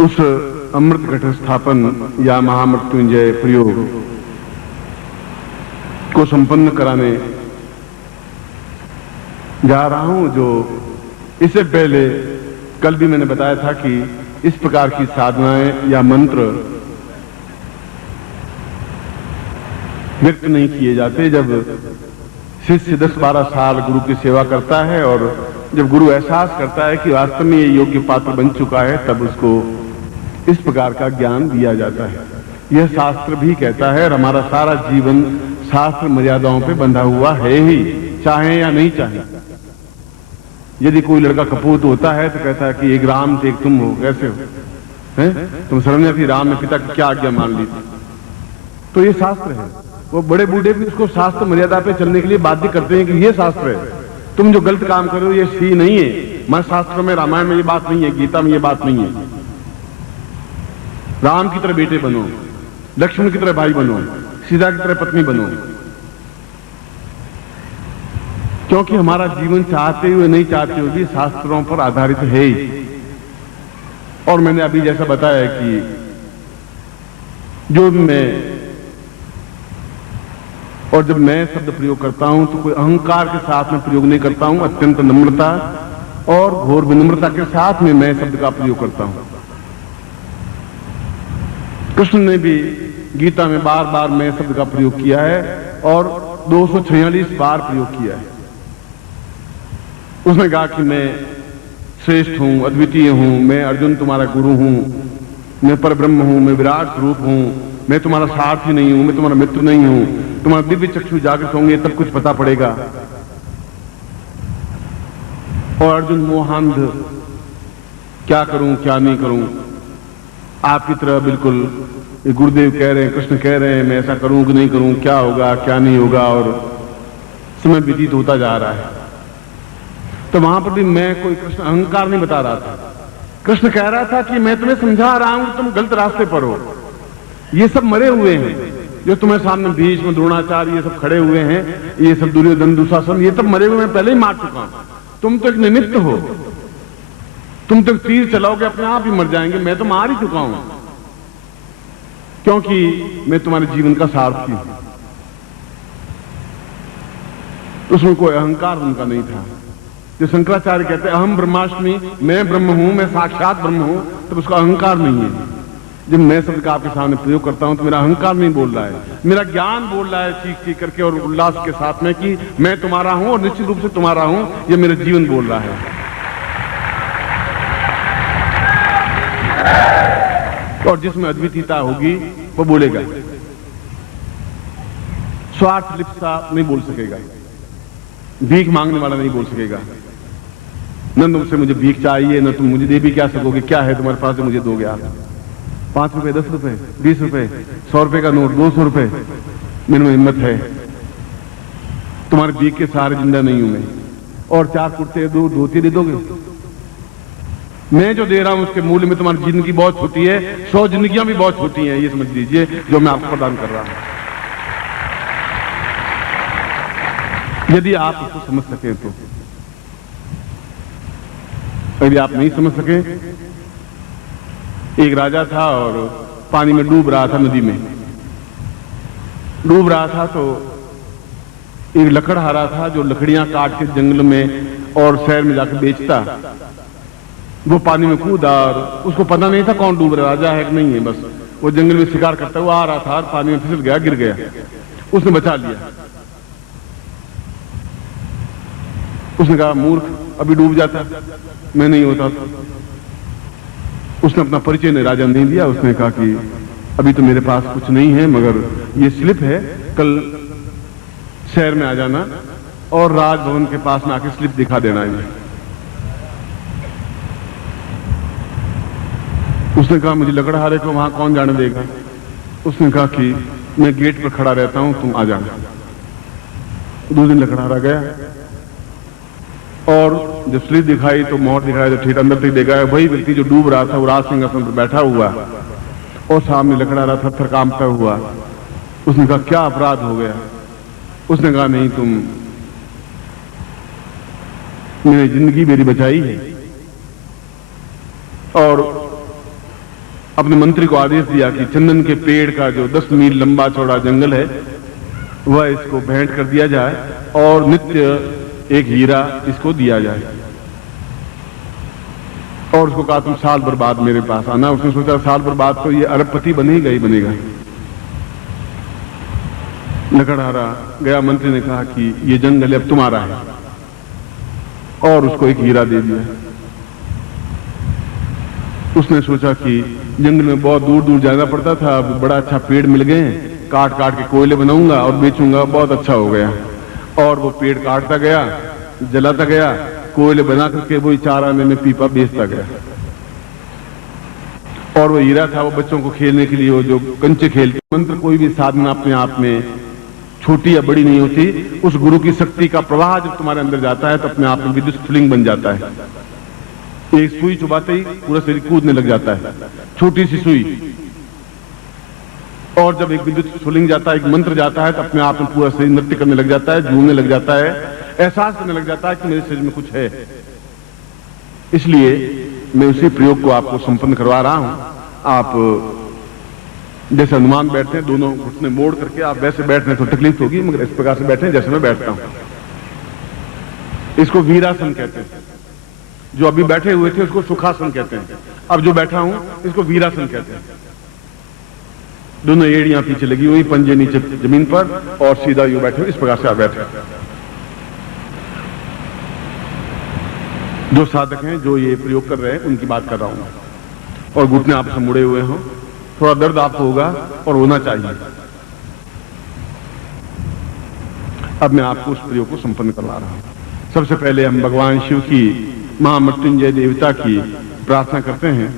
उस अमृत घट स्थापन या महामृत्युंजय प्रयोग को संपन्न कराने जा रहा हूं। जो इससे पहले कल भी मैंने बताया था कि इस प्रकार की साधनाएं या मंत्र व्यक्त नहीं किए जाते। जब शिष्य 10-12 साल गुरु की सेवा करता है और जब गुरु एहसास करता है कि वास्तव में ये योग्य पात्र बन चुका है, तब उसको इस प्रकार का ज्ञान दिया जाता है। यह शास्त्र भी कहता है और हमारा सारा जीवन शास्त्र मर्यादाओं पे बंधा हुआ है ही, चाहे या नहीं चाहे। यदि कोई लड़का कपूत होता है तो कहता है कि एक राम थे एक तुम हो, कैसे हो, हैं? तुम समझने थी राम ने पिता की क्या आज्ञा मान ली थी। तो ये शास्त्र है। वो बड़े बूढ़े भी उसको शास्त्र मर्यादा पे चलने के लिए बाध्य करते हैं कि ये शास्त्र है, तुम जो गलत काम कर रहे हो ये सही नहीं है। मैं शास्त्र में, रामायण में ये बात नहीं है, गीता में ये बात नहीं है। राम की तरह बेटे बनो, लक्ष्मण की तरह भाई बनो, सीता की तरह पत्नी बनो। क्योंकि हमारा जीवन चाहते हुए नहीं चाहते हुए भी शास्त्रों पर आधारित है ही। और मैंने अभी जैसा बताया कि जो मैं और जब मैं शब्द प्रयोग करता हूं तो कोई अहंकार के साथ में प्रयोग नहीं करता हूं, अत्यंत नम्रता और घोर विनम्रता के साथ में मैं शब्द का प्रयोग करता हूं। कृष्ण ने भी गीता में बार बार मैं शब्द का प्रयोग किया है और 246 बार प्रयोग किया है। उसने कहा कि मैं श्रेष्ठ हूं, अद्वितीय हूं, मैं अर्जुन तुम्हारा गुरु हूं, मैं परब्रह्म हूं, मैं विराट स्वरूप हूं, मैं तुम्हारा सारथी नहीं हूं, मैं तुम्हारा मित्र नहीं हूं। तुम्हारा दिव्य चक्षु जागृत होंगे तब कुछ पता पड़ेगा। और अर्जुन मोहांध, क्या करूं क्या नहीं करूं। आपकी तरह बिल्कुल गुरुदेव कह रहे हैं, कृष्ण कह रहे हैं, मैं ऐसा करूं कि नहीं करूं, क्या होगा क्या नहीं होगा, और समय व्यतीत होता जा रहा है। तो वहां पर भी मैं कोई कृष्ण अहंकार नहीं बता रहा था। कृष्ण कह रहा था कि मैं तुम्हें समझा रहा हूं, तुम गलत रास्ते पर हो। ये सब मरे हुए हैं जो तुम्हें सामने भीष्म, द्रोणाचार्य ये सब खड़े हुए हैं, ये सब दुर्योधन, दुशासन, ये सब मरे हुए मैं पहले ही मार चुका हूं। तुम तो एक निमित्त हो, तुम तो तीर चलाओगे अपने आप ही मर जाएंगे, मैं तो मार ही चुका हूं, क्योंकि मैं तुम्हारे जीवन का सारथी हूं। उसमें कोई अहंकार उनका नहीं था। जो शंकराचार्य कहते हैं अहम ब्रह्मास्मि, मैं ब्रह्म हूं, मैं साक्षात ब्रह्म हूं, तो उसका अहंकार नहीं है। जब मैं शब्द का आपके सामने प्रयोग करता हूं तो मेरा अहंकार नहीं बोल रहा है, मेरा ज्ञान बोल रहा है चीख चीख करके और उल्लास के साथ में कि मैं तुम्हारा हूं और निश्चित रूप से तुम्हारा हूं। ये मेरा जीवन बोल रहा है। और जिसमें अद्वितीयता होगी वो बोलेगा, स्वार्थ लिप्सा नहीं बोल सकेगा, भीख मांगने वाला नहीं बोल सकेगा। न तुमसे मुझे भीख चाहिए, न तुम मुझे दे भी क्या सकोगे, क्या है तुम्हारे पास जो मुझे दोगे आप? 5 रुपए, 10 रुपए, 20 रुपए, 100 रुपए का नोट, 200 रुपए, मेरे में हिम्मत है। तुम्हारे भीख के सहारे जिंदा नहीं हूं मैं। और 4 कुर्ते, 2 धोती दे दोगे? मैं जो दे रहा हूं उसके मूल्य में तुम्हारी जिंदगी बहुत छोटी है, 100 जिंदगियां भी बहुत छोटी हैं, ये समझ लीजिए जो मैं आपको प्रदान कर रहा हूं। यदि आप उसको समझ सकें तो। यदि आप नहीं समझ सके, एक राजा था और पानी में डूब रहा था, नदी में डूब रहा था। तो एक लकड़हारा था जो लकड़ियां काट के जंगल में और शहर में जाकर बेचता। वो पानी में कूदा और उसको पता नहीं था कौन डूब रहा, राजा है कि नहीं है, बस वो जंगल में शिकार करता हुआ आ रहा था और पानी में फिसल गया, गिर गया। उसने बचा लिया। उसने कहा मूर्ख, अभी डूब जाता, मैं नहीं होता। उसने अपना परिचय ने राजा नहीं दिया। उसने कहा कि अभी तो मेरे पास कुछ नहीं है, मगर ये स्लिप है, कल शहर में आ जाना और राजभवन के पास में आके स्लिप दिखा देना है। उसने कहा मुझे लकड़हारे को वहां कौन जाने देगा? उसने कहा कि मैं गेट पर खड़ा रहता हूं, तुम आ जाना। 2 दिन लकड़हारा गया और जब स्लिप दिखाई तो मोहर दिखाई तो ठीक अंदर तक देखा, वही व्यक्ति जो डूब रहा था वो राज सिंहासन पर बैठा हुआ और सामने लकड़हारा थर-थर कांपता हुआ। उसने कहा क्या अपराध हो गया? उसने कहा नहीं, तुम मेरी जिंदगी मेरी बचाई है और अपने मंत्री को आदेश दिया कि चंदन के पेड़ का जो 10 मील लंबा चौड़ा जंगल है वह इसको भेंट कर दिया जाए और नित्य एक हीरा इसको दिया जाए। और उसको कहा तुम साल भर बाद मेरे पास आना। उसने सोचा साल भर बाद तो ये अरबपति बनेगा ही बनेगा। लकड़हारा गया, मंत्री ने कहा कि ये जंगल अब तुम्हारा है और उसको एक हीरा दे दिया। उसने सोचा कि जंगल में बहुत दूर दूर जाना पड़ता था, अब बड़ा अच्छा पेड़ मिल गए, काट काट के कोयले बनाऊंगा और बेचूंगा, बहुत अच्छा हो गया। और वो पेड़ काटता गया, जलाता गया, कोयले बना करके वही 4 आने में पीपा बेचता गया। और वो हीरा था वो बच्चों को खेलने के लिए, वो जो कंचे खेलते। मंत्र कोई भी साधना अपने आप में छोटी या बड़ी नहीं होती। उस गुरु की शक्ति का प्रवाह जब तुम्हारे अंदर जाता है तो अपने आप में विद्युत स्फुलिंग बन जाता है। एक सुई चुबाते ही पूरा शरीर कूदने लग जाता है, छोटी सी सुई। और जब एक विद्युत स्फुलिंग जाता है, एक मंत्र जाता है तो अपने आप में पूरा शरीर नृत्य करने लग जाता है, झूमने लग जाता है, एहसास करने लग जाता है कि मेरे शरीर में कुछ है। इसलिए मैं उसी प्रयोग को आपको संपन्न करवा रहा हूं। आप जैसे हनुमान बैठते हैं, दोनों घुटने मोड़ करके, आप वैसे बैठने तो तकलीफ होगी, मगर इस प्रकार से बैठे जैसे मैं बैठता हूं। इसको वीरासन कहते हैं। जो अभी बैठे हुए थे उसको सुखासन कहते हैं, अब जो बैठा हूं इसको वीरासन कहते हैं। दोनों एड़ियां पीछे लगी हुई, पंजे नीचे जमीन पर और सीधा यूं बैठे हुए, इस प्रकार से आप बैठे। जो साधक हैं, जो ये प्रयोग कर रहे हैं, उनकी बात कर रहा हूं। और घुटने आपसे मुड़े हुए हों, थोड़ा दर्द आपको होगा और होना चाहिए। अब मैं आपको उस प्रयोग को संपन्न करवा रहा हूं। सबसे पहले हम भगवान शिव की, महामृत्युंजय देवता की प्रार्थना करते हैं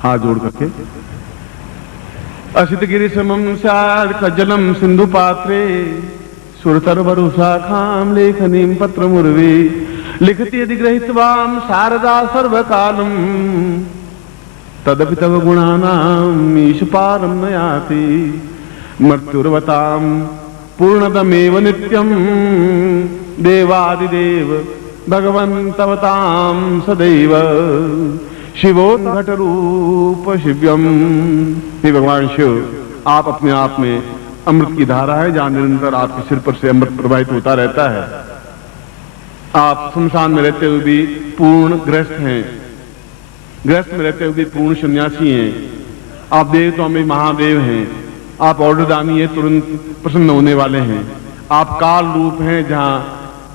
हाथ जोड़ करके। असित गिरि समम जलम सिंधु पात्रे सुरतरवरुषाखाम लेखनीम पत्र मुर्वे लिखति अधिग्रहित्वाम शारदा सर्वकालम तदपि तव गुणानाम ईश पारम न याति मृत्युर्वताम पूर्णतमेव नित्यम देवादिदेव भगवन्तवतां सदैव शिवोद्घट रूप शिव्यम। हे भगवान शिव, आप अपने आप में अमृत की धारा है, जहां निरंतर आपके सिर पर से अमृत प्रवाहित होता रहता है। आप शमशान में रहते हुए भी पूर्ण गृहस्थ हैं, गृहस्थ में रहते हुए भी पूर्ण सन्यासी हैं। आप देवताओं में महादेव हैं, आप ऑर्डरदानी हैं, तुरंत प्रसन्न होने वाले हैं। आप काल रूप हैं, जहां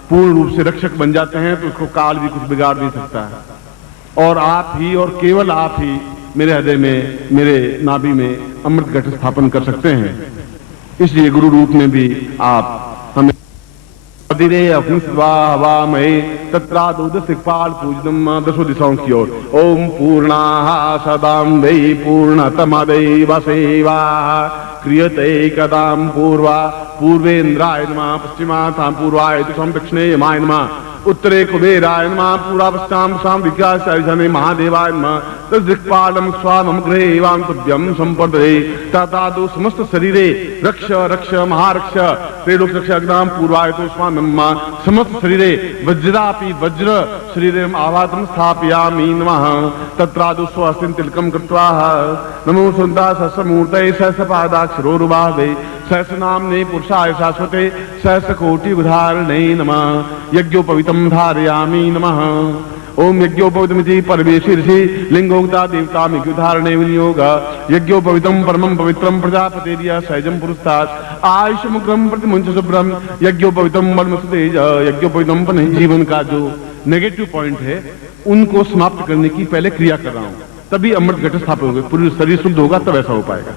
पूर्ण रूप से रक्षक बन जाते हैं तो उसको काल भी कुछ बिगाड़ नहीं सकता है। और आप ही और केवल आप ही मेरे हृदय में, मेरे नाभि में अमृत घट स्थापन कर सकते हैं। इसलिए गुरु रूप में भी आप हमें अदिरे अग्निस्वाहामहे तत्रादुद सिक्पाल पूजनम 10 दिशाओं की ओर। ओम पूर्णाः सदां वै पूर्णतमदैव सेवा क्रियते कदां पूर्वा पूर्वेन्द्राय नमः पश्चिमातां पूर्वाय दिशं दक्षिणेयमाय नमः उत्तरे कुबेराय नमः पूर्वापश्चां शां विज्ञासाय महादेवाय नमः तद्दिक्पालम स्वामम गृहेवां तुभ्यं संपदे ततादु समस्त शरीरे रक्ष रक्ष महारक्ष त्रैलोक रक्ष अग्नाम पूर्वाय तो स्वामम समस्त शरीरे वज्रापि वज्र शरीरम आवातम स्थापयामि नमः तत्रादु स्वस्तिं तिलकं कृत्वा नमो सुंदा सहस्रमूर्तये सहस्रपादाक्षरोरुबाधे सहस्रनाम्ने पुरुषाय शाश्वते सहस्रकोटि उदाहरणे नमः यज्ञोपवीतं धारयामि नमः। ओम यज्ञोपवीतमिति परमेशीर्षि लिंगोक्ता देवता उदाहरणे विनियोग यज्ञोपवीतं परमं पवित्रं प्रजापतेर्य सहजं पुरस्तात् आयुष्मुग्रं प्रतिमुंच शुभ्रम यज्ञोपवीतं परमसुतेज। यज्ञोपवीतं पर जीवन का जो नेगेटिव पॉइंट है उनको समाप्त करने की पहले क्रिया कर रहा हूं, तभी अमृत घट स्थापित होगा, पूरी शरीर शुद्ध होगा तब ऐसा हो पाएगा।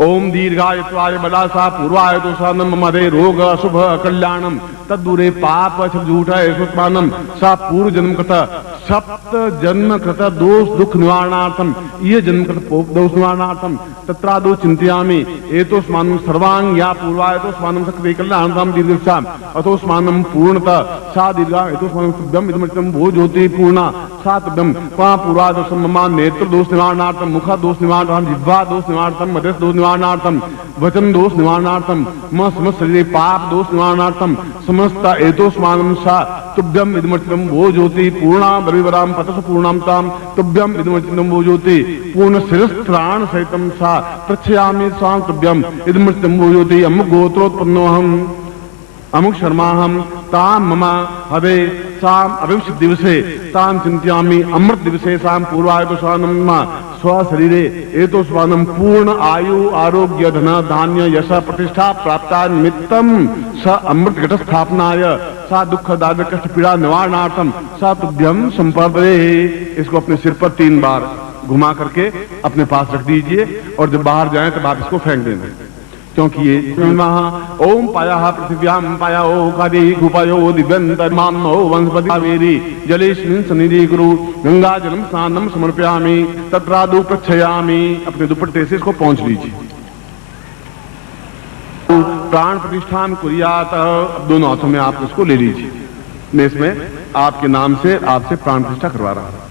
ओम दीर्घायुत्वाय बलासा पूर्वाय दोषानम मदे रोग अशुभ कल्याणम तद्दूरे पाप झूठाय सुस्मानम सा पूर्व जन्म कृता सप्त जन्म कृता दोष दुख निवारणार्थम ये जन्म कृत दोष निवारणार्थम तत्रादो चिंतयामि एतो स्मानम सर्वांग या पूर्वाय तो स्मानम सक्रिय कल्याणार्थम दीर्घाम अतो स्मानम पूर्णता सा दीर्घा एतो स्मानम शुद्धम इदमृतम भो ज्योति पूर्णा सा तद्दम पा पूर्वा दोषम मम नेत्र दोष निवारणार्थम मुख दोष निवारणार्थम जिह्वा दोष निवारणार्थम मध्यस्थ दोष निवारणार्थम, वचन दोष निवारणार्थम, मम समस्त शरीरे पाप दोष निवारणार्थम, समस्त एतोस्मानं सा तुभ्यम इदमर्चितम वो ज्योति पूर्णा बलिवराम पतस पूर्णामताम तुभ्यम इदमर्चितम वो ज्योति पूर्ण शिरस्त्राण सहितम सा प्रच्छयामि स्वाम तुभ्यम इदमर्चितम वो ज्योति अमुक गोत्रोत्पन्नोहम अमुक शर्माहम ताम मम हवे साम अभिवश दिवसे ताम चिंत्यामि अमृत दिवसे साम पूर्वायतो स्वानम स्वशरीरे एतो स्वानम पूर्ण आयु आरोग्य धन धान्य यश प्रतिष्ठा प्राप्ता निमित्तम स अमृत घट स्थापनाय सा दुख दारिद्र कष्ट पीड़ा निवारणार्थम सा तुभ्यम संपर्दे। इसको अपने सिर पर 3 बार घुमा करके अपने पास रख दीजिए और जब बाहर जाएं तब आप इसको फेंक देंगे, क्योंकि ये ओम पाया पृथिव्याम पाया ओ कादे गुपायो दिव्यंतर्माम ओ वंशपति कावेरी जलेस्मिन् सन्निधि गुरु गंगा जलम स्नानम समर्पयामि तत्रादु प्रच्छयामि। अपने दुपट्टे से इसको पहुंच लीजिए। प्राण प्रतिष्ठान कुर्यात, दोनों हाथों में आप इसको ले लीजिए। मैं इसमें आपके नाम से आपसे प्राण प्रतिष्ठा करवा रहा हूं।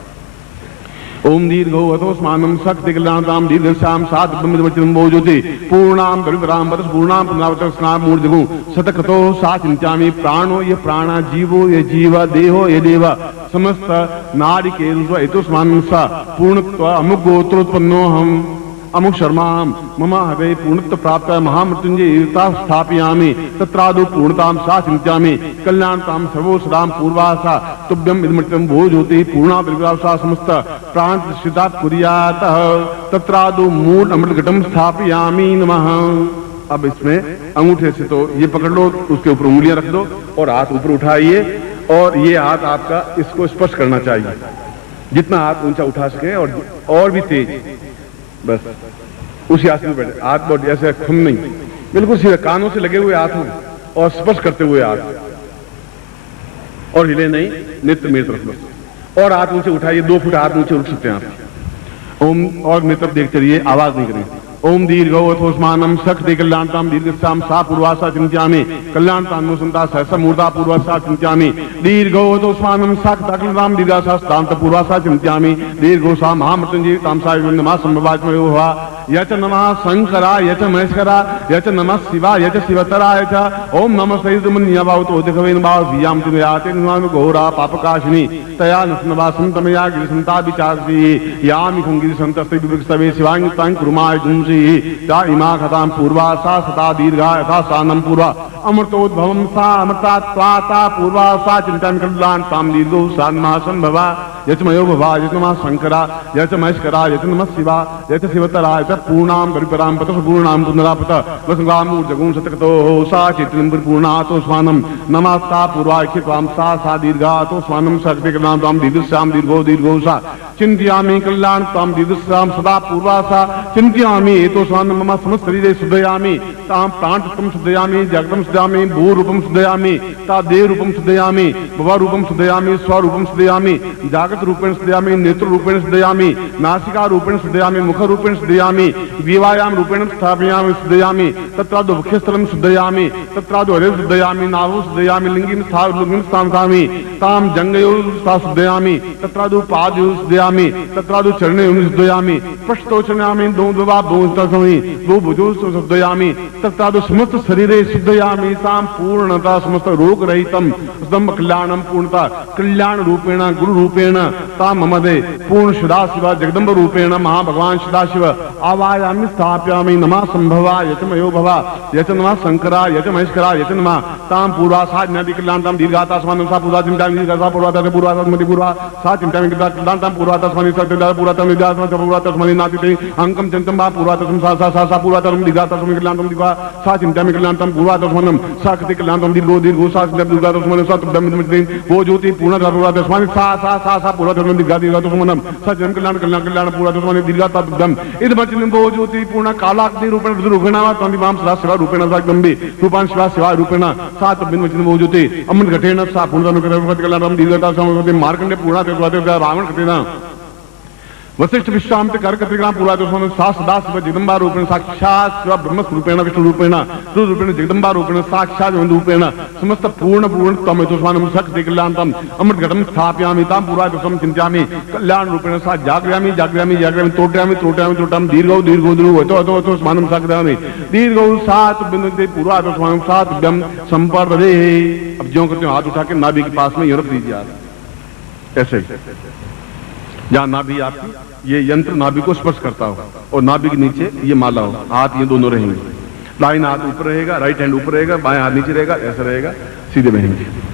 ओम दीर्घो हतोस्मानं शक्ति कल्याणताम दीर्घश्याम सात ब्रह्मवचनं वो ज्योति पूर्णाम बलिवराम बतस पूर्णाम पुनरावृतं स्नाम मूर्धगु शतक्रतो सा चिंत्यामि। प्राणो ये प्राणा, जीवो ये जीवा, देहो ये देवा, समस्त नारिकेल एतोस्मानं सा पूर्णत्व अमुक गोत्रोत्पन्नो हम अमुक शर्माहम मम हवे पूर्णत्व प्राप्त महामृत्युंजयता स्थापयामि तत्रादु पूर्णताम सा चिंत्यामि कल्याणताम सर्वो सदाम पूर्वासा तुभ्यम इदमृतम वो ज्योति पूर्णा बलिवरासा समस्त प्राण प्रतिष्ठिता कुर्यात तत्रादु मूल अमृत घटम स्थापयामि नमः। अब इसमें अंगूठे से तो ये पकड़ लो, उसके ऊपर उंगलियां रख दो और हाथ ऊपर उठाइए और ये हाथ आपका इसको स्पर्श करना चाहिए, जितना हाथ ऊंचा उठा सके और भी तेज, बस उसी आसन में बैठे। हाथ बहुत ऐसे खुम नहीं, बिल्कुल सीधे कानों से लगे हुए हाथ हों और स्पर्श करते हुए हाथ, और हिले नहीं, नेत्र मेरे तरफ बस। और हाथ ऊंचे उठाइए, 2 फुट हाथ ऊंचे उठ सकते हैं आप। ओम और मेरी तरफ देखते रहिए, आवाज नहीं करें। ओम दीर्घो अथोस्मानं शक्ति कल्याणताम दीर्घस्याम सा पूर्वासा चिंत्यामि कल्याणताम नुसंता सहसा मूर्धा पूर्वासा चिंत्यामि दीर्घो अथोस्मानं शक्ति कल्याणताम दीर्घासा स्थांत पूर्वासा चिंत्यामि दीर्घो सा महामृत्युंजय तामसा नमः संभवात्मयो हुआ यच नमः शंकरा यच महेश्वरा यच नमः शिवा यच शिवतरा यच ओम नमः सहितमुन्यवावतो दिखवेन भाव भियाम तुमयाते नमः घोरा पापकाशिनी तया नसनवासं तमया गिरिसंता विचारसी यामि खुंगिरि संतस्ते विवृक्षवे शिवांतां कुरुमाय ता इमा खताम पूर्वा सा सता दीर्घा यथा सानम पूर्वा अमृतोद्भवम सा अमृता त्वाता पूर्वा सा चिंतन कल्याण ताम दीर्घो सान्मासन भवा यच मयो भवा यच नमः शंकरा यच महेश्वरा यच नमः शिवा यच शिवतरा यच पूर्णाम परिपराम पतस पूर्णाम पुनरापत वसंगाम ऊर्जगुं शतकतो सा चित्रं पूर्णातो स्वानम नमस्ता पूर्वा इक्षित्वाम सा दीर्घातो स्वानम शक्ति कल्याण ताम दीर्घश्याम दीर्घो सा चिंत्यामि कल्याण ताम दीर्घश्याम सदा पूर्वा सा चिंत्यामि एतो स्वानम मम समस्त शरीरे शुद्धयामि ताम प्राणतत्त्वं शुद्धयामि जगतं शुद्धयामि भू रूपं शुद्धयामि ता देव रूपं शुद्धयामि भव रूपं शुद्धयामि स्वरूपं शुद्धयामि जागत रूपेण शुद्धयामि नेत्र रूपेण शुद्धयामि नासिका रूपेण शुद्धयामि मुख रूपेण शुद्धयामि विवायाम रूपेण स्थापयामि शुद्धयामि तत्रादु वक्षस्थलं शुद्धयामि तत्रादु हरे शुद्धयामि नाभो शुद्धयामि लिंगिं स्थापयामि ताम जंगयो शुद्धयामि तत्रादु पादयो शुद्धयामि तत्रादु चरणयो शुद्धयामि पृष्ठोचनामि दो भुजो शुद्धयामि तत्रादु समस्त शरीरे शुद्धयामि साम पूर्णता समस्त रोग रहितम स्तंभ कल्याणम पूर्णता कल्याण रूपेण गुरु रूपेण ताम ममदे पूर्ण सदाशिव जगदम्ब रूपेण महाभगवान सदाशिव आवायामि स्थापयामि नमः संभवा यच मयो भवा यच नमः शंकरा यच महेश्वरा यच नमः ताम पूर्वा सा नदी कल्याण ताम दीर्घाता स्वानम सा पूर्वा चिंता दीर्घा पूर्वाता पूर्वाता मति पूर्वा सा चिंता कल्याण ताम पूर्वाता स्वानि सत्य पूर्वाता विद्या पूर्वाता स्वानि नाति अंकम चिंतम बा पूर्वाता सा पूर्वाता दीर्घाता स्वानि कल्याण ताम दीर्घा सा चिंता कल्याण ताम पूर्वाता स्वानम सा कृति कल्याण ताम दीर्घो सा दीर्घाता स्वानम सा तुभ्यं वो ज्योति पूर्ण पूर्वाता स्वानि सा पूर्वाता दीर्घाता स्वानम सा जन्म कल्याण पूर्वाता स्वानि दीर्घाता तुभ्यं इदमचिनं वो ज्योति पूर्ण कालाग्नि रूपेण रूपेणावा तंदिवाम सदा शिवा रूपेण सा गंभे रूपान शिवा शिवा रूपेण सा तुभ्यं वो ज्योति अमृत घटेन सा पूर्ण कल्याण ताम दीर्घाता स्वानम मार्कंडे पूर्णा रावण घटेन वशिष्ठ विश्वामित्र कर्क त्रिगुणा पूरा दोषम सा सदा शिव जगदम्बा रूपेण साक्षात शिव ब्रह्म रूपेण विष्णु रूपेण रूपेण जगदम्बा रूपेण साक्षात रूपेण समस्त पूर्ण पूर्ण तम दोषमानम शक्ति कल्याणतम अमृत घटम स्थापयामि ताम पूरा दोषम चिंत्यामि कल्याण रूपेण सा जागृयामि जागृयामि जागृयामि तोटयामि तोटयामि तोटम दीर्घौ दीर्घौ दीर्घौ तो दोषमानम साक्षामि दीर्घौ सात बिंदु पूरा दोषमानम सात ब्रह्म संपर्दे। अब ज्यों करते हो हाथ उठा के नाभि के पास में ये रख दीजिए आप, ऐसे जहां नाभि आपकी ये यंत्र नाभि को स्पर्श करता हो और नाभि के नीचे ये माला हो, हाथ ये दोनों रहेंगे, दाहिना हाथ ऊपर रहेगा, राइट हैंड ऊपर रहेगा, बाएं हाथ नीचे रहेगा, ऐसा रहेगा, सीधे बहेंगे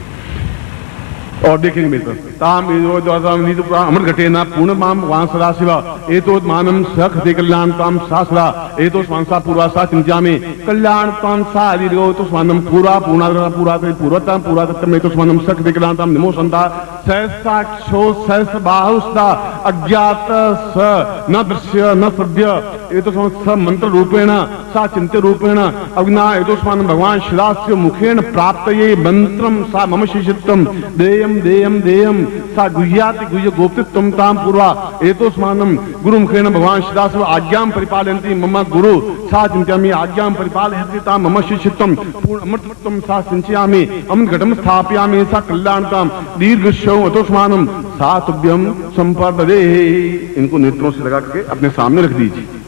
और देखेंगे मेरे तरफ ताम अमृत घटे ना पूर्ण माम वहां सदा शिवा एतो मानम सख दे कल्याण ताम सासरा एतो स्वांसा पूर्वा सा चिंता में कल्याण ताम सा दीर्घो तो स्वानम पूरा पूर्णा पूरा पूर्वता पूरा तत्म एतो स्वानम सख दे कल्याण ताम नमो संता सहसाक्षो सहस बाहुस्ता अज्ञात स न दृश्य न सभ्य एतो स मंत्र रूपेण सा चिंत्य रूपेण अग्ना एतो स्वानम भगवान शिरास्य मुखेन प्राप्त ये मंत्रम सा मम शिष्यत्वम देयम देयम देयम सा गुह्याति गुह्य गोप्तित्वम ताम पूर्वा एतोस्मानम गुरु मुखेन भगवान शिदासव आज्ञां परिपालयन्ति मम गुरु सा चिंत्यामि आज्ञां परिपालयन्ति ताम मम शिष्यत्वम पूर्ण अमृतत्वम सा सिंचयामि अमृत घटम स्थापयामि सा कल्याणताम दीर्घशौ एतोस्मानम सा तुभ्यम संपर्ददे। इनको नेत्रों से लगा के अपने सामने रख दीजिए।